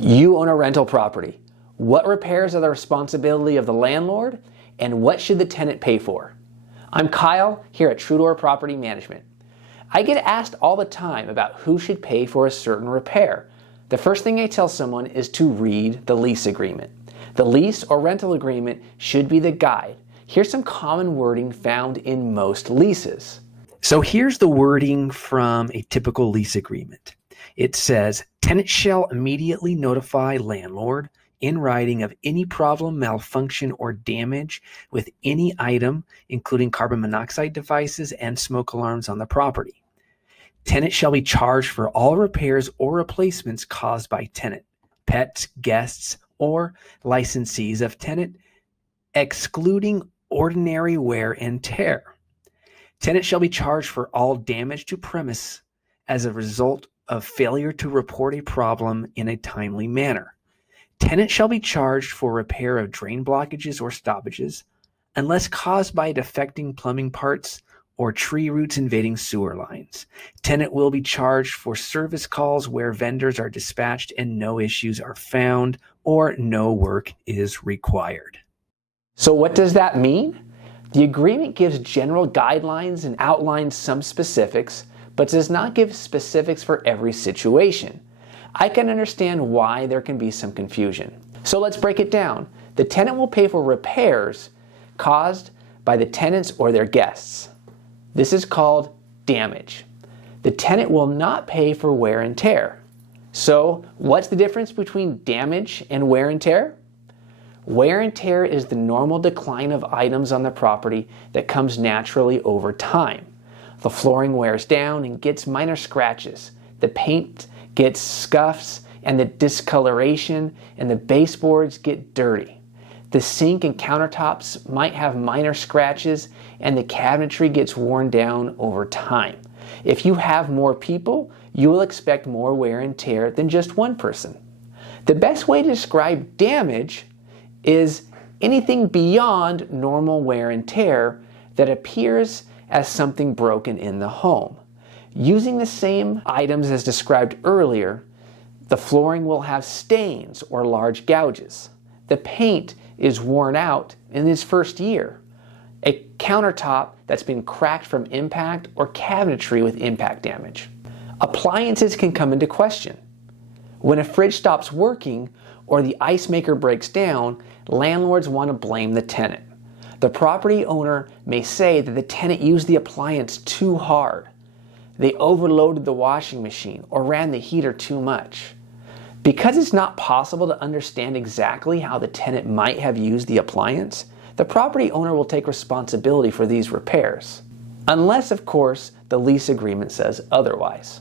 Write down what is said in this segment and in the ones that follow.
You own a rental property. What repairs are the responsibility of the landlord, and what should the tenant pay for? I'm Kyle here at True Door Property Management. I get asked all the time about who should pay for a certain repair. The first thing I tell someone is to read the lease agreement. The lease or rental agreement should be the guide. Here's some common wording found in most leases. So here's the wording from a typical lease agreement. It says, tenant shall immediately notify landlord in writing of any problem, malfunction, or damage with any item, including carbon monoxide devices and smoke alarms on the property. Tenant shall be charged for all repairs or replacements caused by tenant, pets, guests, or licensees of tenant, excluding ordinary wear and tear. Tenant shall be charged for all damage to premise as a result of failure to report a problem in a timely manner. Tenant shall be charged for repair of drain blockages or stoppages unless caused by defecting plumbing parts or tree roots invading sewer lines. Tenant will be charged for service calls where vendors are dispatched and no issues are found or no work is required. So what does that mean? The agreement gives general guidelines and outlines some specifics, but does not give specifics for every situation. I can understand why there can be some confusion. So let's break it down. The tenant will pay for repairs caused by the tenants or their guests. This is called damage. The tenant will not pay for wear and tear. So what's the difference between damage and wear and tear? Wear and tear is the normal decline of items on the property that comes naturally over time. The flooring wears down and gets minor scratches. The paint gets scuffs and the discoloration, and the baseboards get dirty. The sink and countertops might have minor scratches, and the cabinetry gets worn down over time. If you have more people, you will expect more wear and tear than just one person. The best way to describe damage is anything beyond normal wear and tear that appears as something broken in the home. Using the same items as described earlier, the flooring will have stains or large gouges. The paint is worn out in its first year. A countertop that's been cracked from impact, or cabinetry with impact damage. Appliances can come into question. When a fridge stops working or the ice maker breaks down, landlords want to blame the tenant. The property owner may say that the tenant used the appliance too hard. They overloaded the washing machine or ran the heater too much. Because it's not possible to understand exactly how the tenant might have used the appliance, the property owner will take responsibility for these repairs. Unless, of course, the lease agreement says otherwise.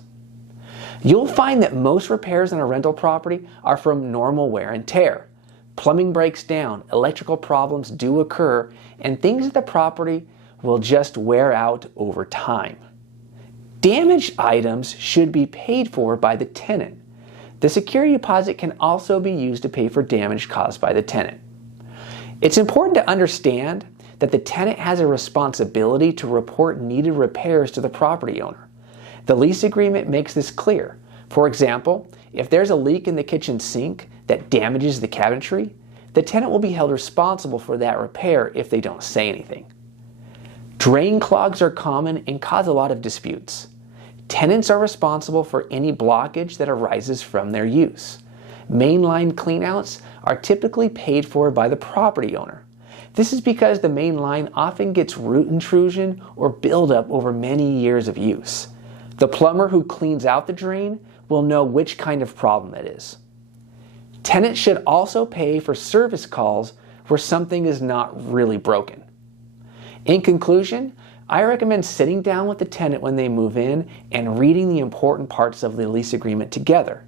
You'll find that most repairs on a rental property are from normal wear and tear. Plumbing breaks down, electrical problems do occur, and things at the property will just wear out over time. Damaged items should be paid for by the tenant. The security deposit can also be used to pay for damage caused by the tenant. It's important to understand that the tenant has a responsibility to report needed repairs to the property owner. The lease agreement makes this clear. For example, if there's a leak in the kitchen sink that damages the cabinetry, the tenant will be held responsible for that repair if they don't say anything. Drain clogs are common and cause a lot of disputes. Tenants are responsible for any blockage that arises from their use. Mainline cleanouts are typically paid for by the property owner. This is because the main line often gets root intrusion or buildup over many years of use. The plumber who cleans out the drain will know which kind of problem it is. Tenants should also pay for service calls where something is not really broken. In conclusion, I recommend sitting down with the tenant when they move in and reading the important parts of the lease agreement together.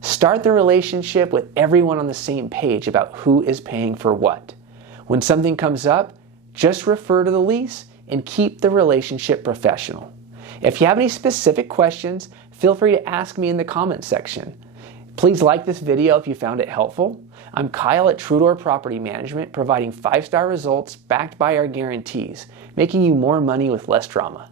Start the relationship with everyone on the same page about who is paying for what. When something comes up, just refer to the lease and keep the relationship professional. If you have any specific questions, feel free to ask me in the comments section. Please like this video if you found it helpful. I'm Kyle at True Door Property Management, providing 5-star results backed by our guarantees, making you more money with less drama.